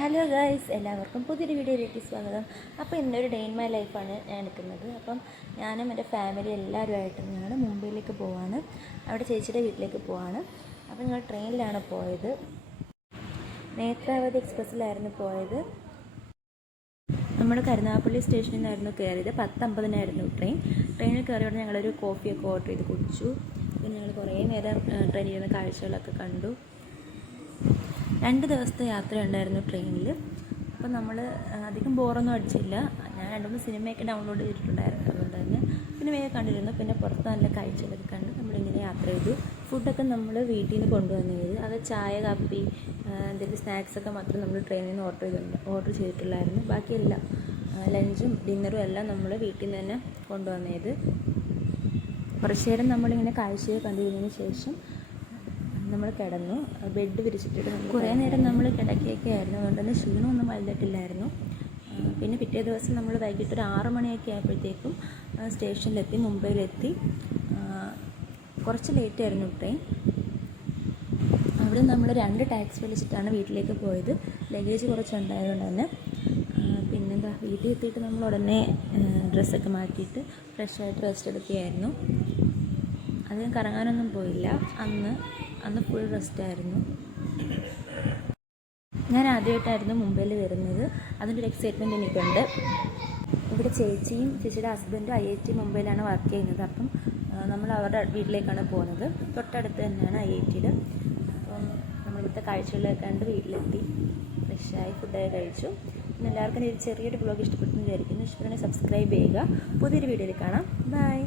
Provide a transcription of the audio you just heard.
Hello guys, എല്ലാവർക്കും പുതിയൊരു വീഡിയോയിലേക്ക് സ്വാഗതം. അപ്പോൾ ഇന്നൊരു ഡേ ഇൻ മൈ ലൈഫാണ് ഞാൻ എടുക്കുന്നത്. അപ്പം ഞാനും എൻ്റെ ഫാമിലി എല്ലാവരുമായിട്ട് ഞങ്ങൾ മുംബൈയിലേക്ക് പോവാണ്. അവിടെ ചേച്ചിയുടെ വീട്ടിലേക്ക് പോവാണ്. അപ്പോൾ ഞങ്ങൾ ട്രെയിനിലാണ് പോയത്. നേത്രാവതി എക്സ്പ്രസ്സിലായിരുന്നു പോയത്. നമ്മൾ കരുനാഗപ്പള്ളി സ്റ്റേഷനിൽ നിന്നായിരുന്നു കയറിയത്. 10:50 ട്രെയിനിൽ കയറിയോടെ ഞങ്ങളൊരു കോഫിയൊക്കെ ഓർഡർ ചെയ്ത് കുടിച്ചു. പിന്നെ ഞങ്ങൾ കുറേ നേരം ട്രെയിനിൽ ഇരുന്ന് കാഴ്ചകളൊക്കെ കണ്ടു. 2 ദിവസത്തെ യാത്രയുണ്ടായിരുന്നു ട്രെയിനിൽ. അപ്പം നമ്മൾ അധികം ബോറൊന്നും അടിച്ചില്ല. ഞാൻ 2-3 സിനിമയൊക്കെ ഡൗൺലോഡ് ചെയ്തിട്ടുണ്ടായിരുന്നു. അതുകൊണ്ട് തന്നെ സിനിമയൊക്കെ കണ്ടിരുന്നു. പിന്നെ പുറത്ത് നല്ല കാഴ്ചകളൊക്കെ കണ്ട് നമ്മളിങ്ങനെ യാത്ര ചെയ്തു. ഫുഡൊക്കെ നമ്മൾ വീട്ടിൽ നിന്ന് കൊണ്ടുവന്നത്. അത് ചായ, കാപ്പി, എന്തെങ്കിലും സ്നാക്സൊക്കെ മാത്രം നമ്മൾ ട്രെയിനിൽ നിന്ന് ഓർഡർ ചെയ്തിട്ടുള്ളായിരുന്നു. ബാക്കിയെല്ലാം ലഞ്ചും ഡിന്നറും എല്ലാം നമ്മൾ വീട്ടിൽ നിന്ന് തന്നെ കൊണ്ടുവന്നത്. കുറച്ച് നേരം നമ്മളിങ്ങനെ കാഴ്ചയെ കണ്ടിരുന്നതിന് ശേഷം നമ്മൾ കിടന്നു. ബെഡ് വിരിച്ചിട്ടിട്ട് കുറേ നേരം നമ്മൾ കിടക്കുകയൊക്കെ ആയിരുന്നു. അതുകൊണ്ട് തന്നെ ക്ഷീണമൊന്നും വലുതായിട്ടില്ലായിരുന്നു. പിന്നെ പിറ്റേ ദിവസം നമ്മൾ വൈകിട്ട് ഒരു 6 മണിയൊക്കെ ആയപ്പോഴത്തേക്കും സ്റ്റേഷനിലെത്തി, മുംബൈയിലെത്തി. കുറച്ച് ലേറ്റ് ആയിരുന്നു ട്രെയിൻ. അവിടെ നമ്മൾ 2 ടാക്സി വിളിച്ചിട്ടാണ് വീട്ടിലേക്ക് പോയത്. ലഗേജ് കുറച്ചുണ്ടായതുകൊണ്ട് തന്നെ. പിന്നെന്താ, വീട്ടിൽ എത്തിയിട്ട് നമ്മൾ ഉടനെ ഡ്രസ്സൊക്കെ മാറ്റിയിട്ട് ഫ്രഷായിട്ട് റെസ്റ്റ് എടുക്കുകയായിരുന്നു. അധികം കറങ്ങാനൊന്നും പോയില്ല. അന്ന് ഫുൾ റെസ്റ്റായിരുന്നു. ഞാൻ ആദ്യമായിട്ടായിരുന്നു മുംബൈയിൽ വരുന്നത്. അതിൻ്റെ ഒരു എക്സൈറ്റ്മെൻറ്റ് എനിക്കുണ്ട്. ഇവിടെ ചേച്ചിയും ചേച്ചിയുടെ ഹസ്ബൻഡും IIT മുംബൈയിലാണ് വർക്ക് ചെയ്യുന്നത്. അപ്പം നമ്മൾ അവരുടെ വീട്ടിലേക്കാണ് പോകുന്നത്. തൊട്ടടുത്ത് തന്നെയാണ് IITയിൽ. അപ്പം നമ്മളിവിടുത്തെ കാഴ്ചകളൊക്കെ കണ്ട് വീട്ടിലെത്തി, ഫ്രഷായി ഫുഡൊക്കെ കഴിച്ചു. പിന്നെ എല്ലാവർക്കും ഒരു ചെറിയൊരു ബ്ലോഗ് ഇഷ്ടപ്പെട്ടെന്ന് വിചാരിക്കുന്നു. ഇഷ്ടപ്പെടുന്നെങ്കിൽ സബ്സ്ക്രൈബ് ചെയ്യുക. പുതിയൊരു വീഡിയോയിൽ കാണാം. ബൈ.